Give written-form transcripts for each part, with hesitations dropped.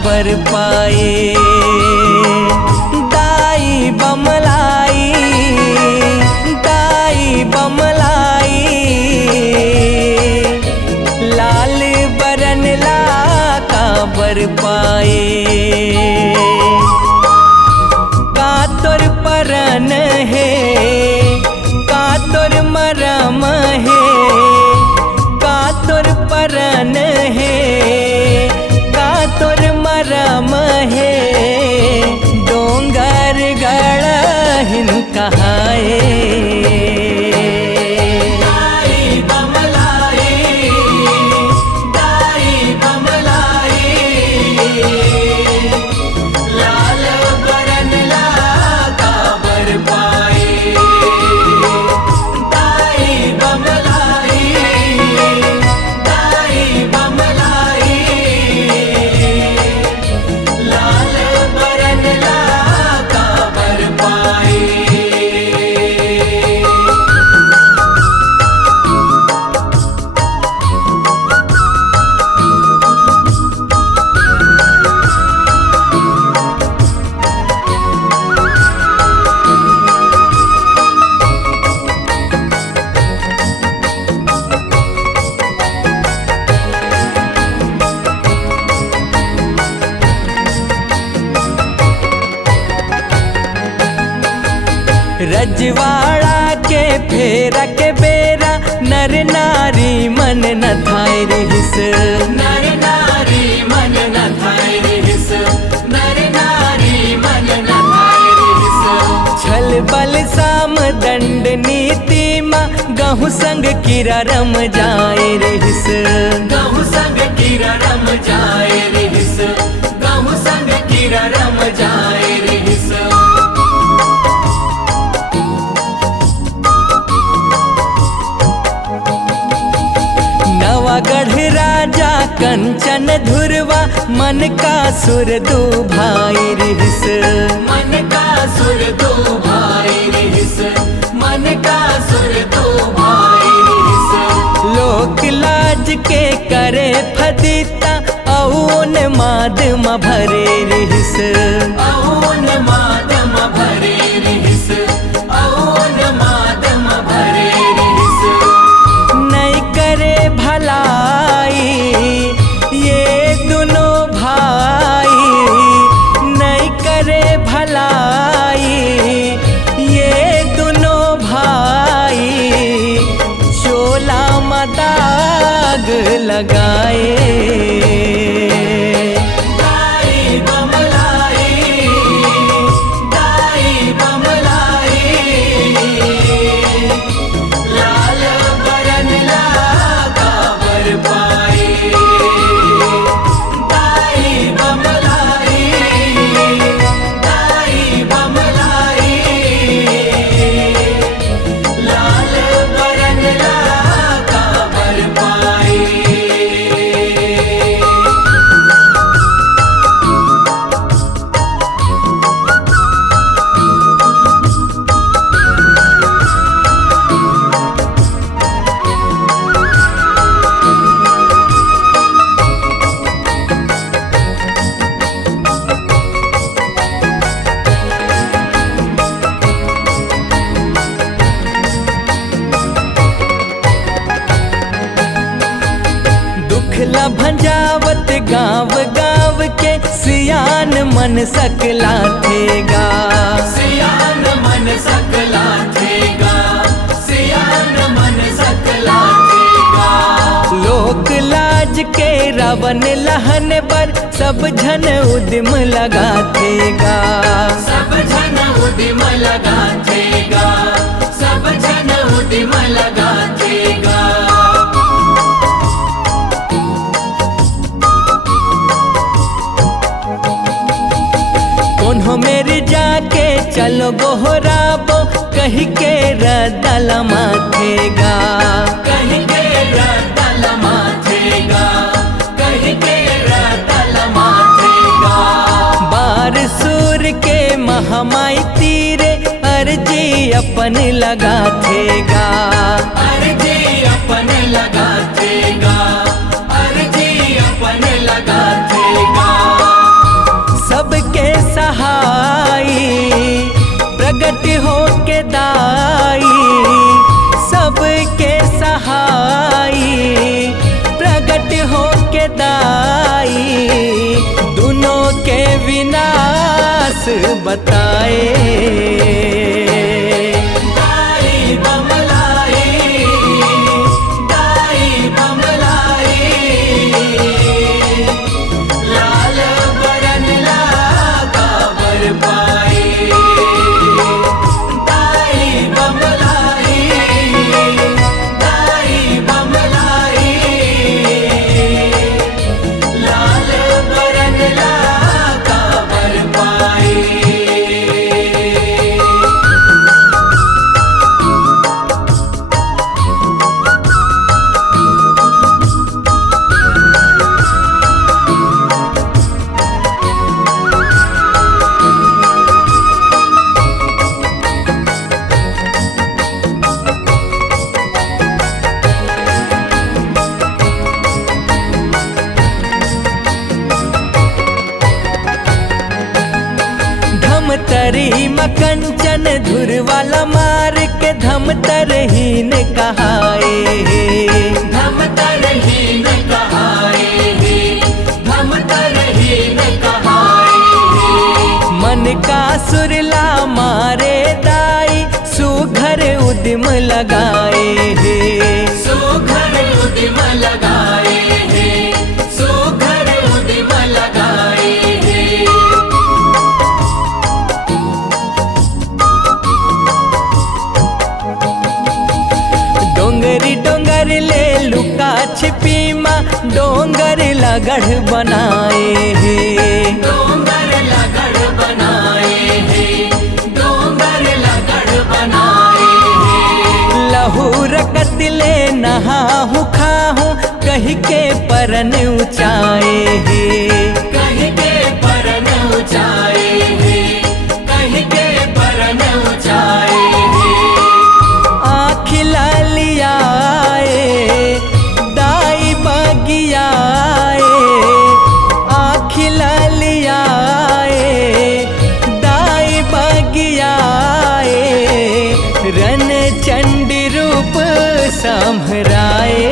बर पाए दाई बमलाई, दाई बमलाई, लाल बरन ला का बर पाए। का तोर परन है, का तोर मरम है, का तोर परन है, तोर मरम है, डोंगर गढ़हिन कहाए। दाई बमलाई, दाई बमलाई, लाल बरन ला का बर पाए। दाई बमलाई, दाई बमलाई, लाल बरन ला का बर पाए। रजवाड़ा के फेरा के बेरा नर नारी मन न थाए रहिस, नर नारी मन न थाए रहिस, नर नारी मन न थाए रहिस। छल बल साम दंड नीति मा गहु संग किरा रम जाए रहिस, गहु संग किरा रम जाए रहिस, गहु संग किरा रम जाए रहिस। नवागढ़ राजा कंचन धुरवा मन का सुर दो भाई रहिस, मन का सुर दो भाई रहिस, मन का सुर दो भाई रहिस। लोक लाज के करे फदिता औन मादम भरे रहिस, औन मादम भरे रहिस, औन मादम भरे रहिस। नहीं करे भलाई ये दोनों भाई, नहीं करे भलाई ये दोनों भाई, चोला मदाग लगाए। दाई बमलाई, दाई बमलाई, लाल बरन ला का बर पाए। दाई बमलाई, दाई बमलाई, लाल बरन ला का बर पाए। दुखला भंजावत गाँव गाँव के सियान मन सकला थेगा, सियान मन सकला थेगा, सियान मन सकला थेगा। लोक लाज समाज के रावण लहन पर सब जन उद्यम लगातेगा। सब जन उद्यम लगातेगा, सब जन उद्यम लगातेगा। उन्हों मेरी जाके चलो गोहराबो कहीं के रदल माथेगा। कहीं के रदल माथेगा, कहीं के रदल माथेगा। बार सूर के महामाई तीरे अर्जी अपन लगाथेगा। अर्जी अपन लगाथेगा, अर्जी अपन लगाथेगा। सबके सहाई प्रगट हो के दाई, सबके सहाई प्रगट हो के दाई। दोनों के विनाश बताए। दाई बमलाई, दाई बमलाई। लाल बरन लागा बर पाए। दाई बमलाई, दाई बमलाई। लाल बरन लागा बर पाए। धमतरी मकंचन धुर वाला मार के धमतरहीन कहाए। धमतरहीन कहाए, धमतरहीन कहाए। मन का सुरला मारे दाई सुघर उद्यम लगाए। सुघर उद्यम लगाए, सुघर उद्यम लगाए। डोंगरी डोंगर ले लुका छिपी माँ डोंगर लगढ़ बनाए। डोंगर लगड़ बनाए, डोंगर लगड़ बनाए। लहू रकत ले नहाहू खाहू कहीं के परन ऊंचाए। कहीं के परन ऊंचाए, कहीं के परन ऊंचाए। आँख लालियाए दाई बगियाए। आँख लालियाए दाई बगियाए। रन चंडी रूप संभराए।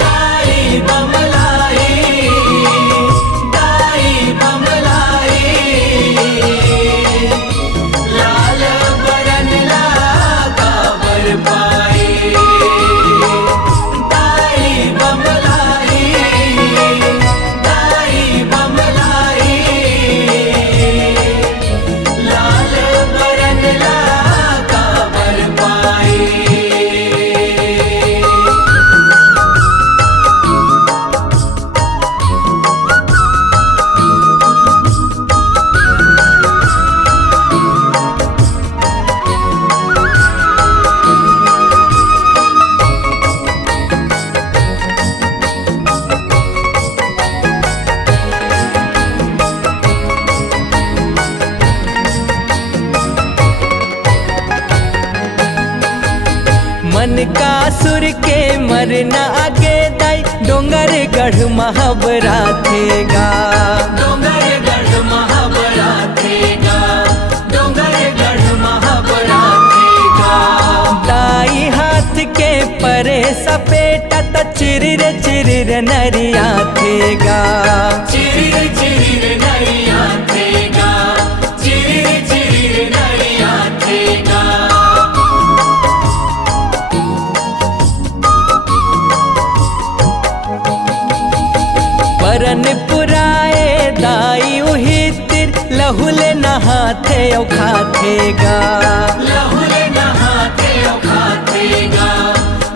दाई बमलाई, दाई बमलाई। लाल बरन लागा बर पाए। दाई बमलाई, दाई बमलाई। लाल बरन लागा बर पाए। मन का सुर के मरना आगे दाई डोंगर गढ़ महाबरा थेगा। डोंगर गढ़ महाबरा थेगा, डोंगर गढ़ महाबरा थेगा। दाई हाथ के परे सपेटा त चिरिर नरिया थेगा। चिरिर चिरिर नरिया थेगा, चिरिर चिरिर नरिया थेगा। लहुले नहाथे औ खाथेगा, लहुले नहाथे औ खाथेगा,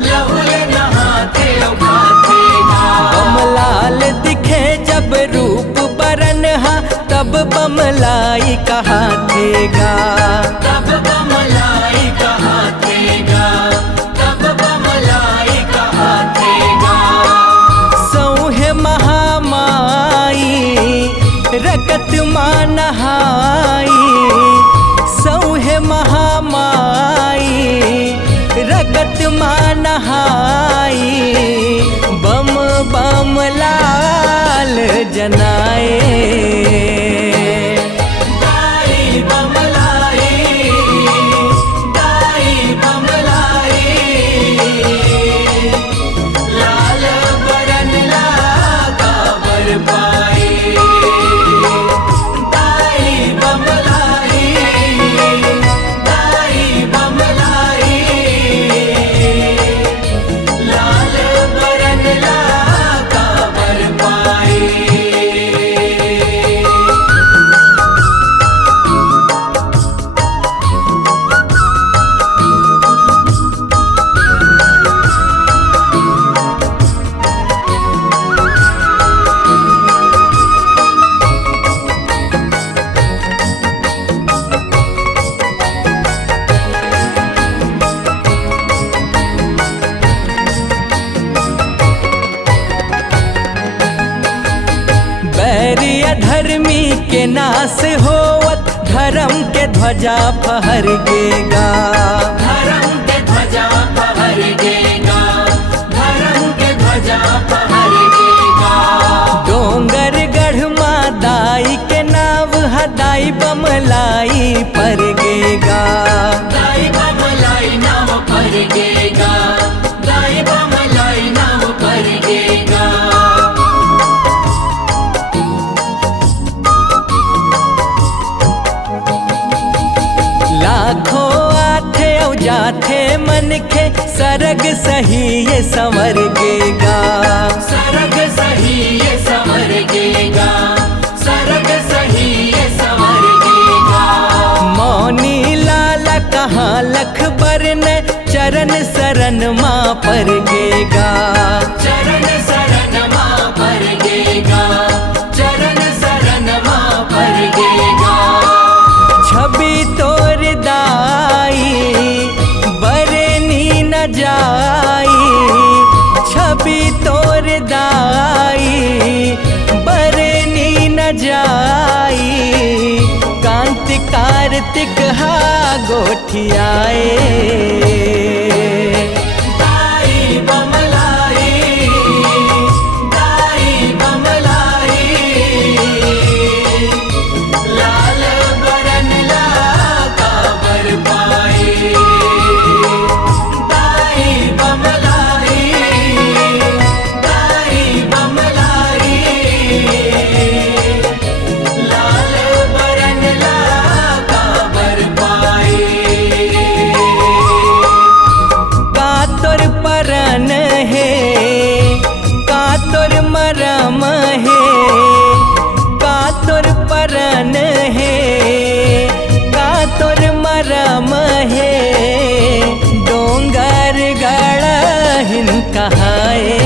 लहुले नहाथे औ खाथेगा। बमलाल दिखे जब रूप बरनहा, तब बमलाई कहाथेगा, तब बमलाई कहाथेगा, तब बमलाई कहाथेगा। सौहे महामाई रकत मानहाई, सौहे महामाई रकत मानहाई। बम बम लाल जनाए, दाई बमलाई, दाई बमलाई, लाल बरन लागा बर पाए। दाई बमलाई, दाई बमलाई, लाल बरन लागा बर पाए। बैरी अधर्मी के नाश होवत, धर्म के ध्वजा फहरगेगा, धर्म के ध्वजा फहरगेगा, धर्म के ध्वजा फहरगेगा। डोंगर गढ़ मादाई के नाव हदाई बमलाई परगेगा, दाई बमलाई नाव फरगेगा, दाई बमलाई नाव फरगेगा। लाखों आथे औ जाथे मनखे, सरग सही ये संवरगेगा, सरग सही ये संवरगेगा, सरग सही ये संवरगेगा। मौनी लाला कहाँ लख बरन, चरण शरण माँ परगेगा, चरण शरण माँ फरगेगा, चरण शरण माँ फरगेगा। छवि तोर दाई बरनी न जाई, छवि तोर दाई बरनी न जाई। कांति कार्तिक हा गोठियाए, दाई बमलाई, दाई बमलाई, लाल बरन लागा बर पाए। दाई बमलाई, दाई बमलाई, लाल बरन लागा बर पाए। का तोर परन है, का तोर मरम है, का तोर परन है, का तोर मरम है। डोंगर गढ़ हिन कहाए,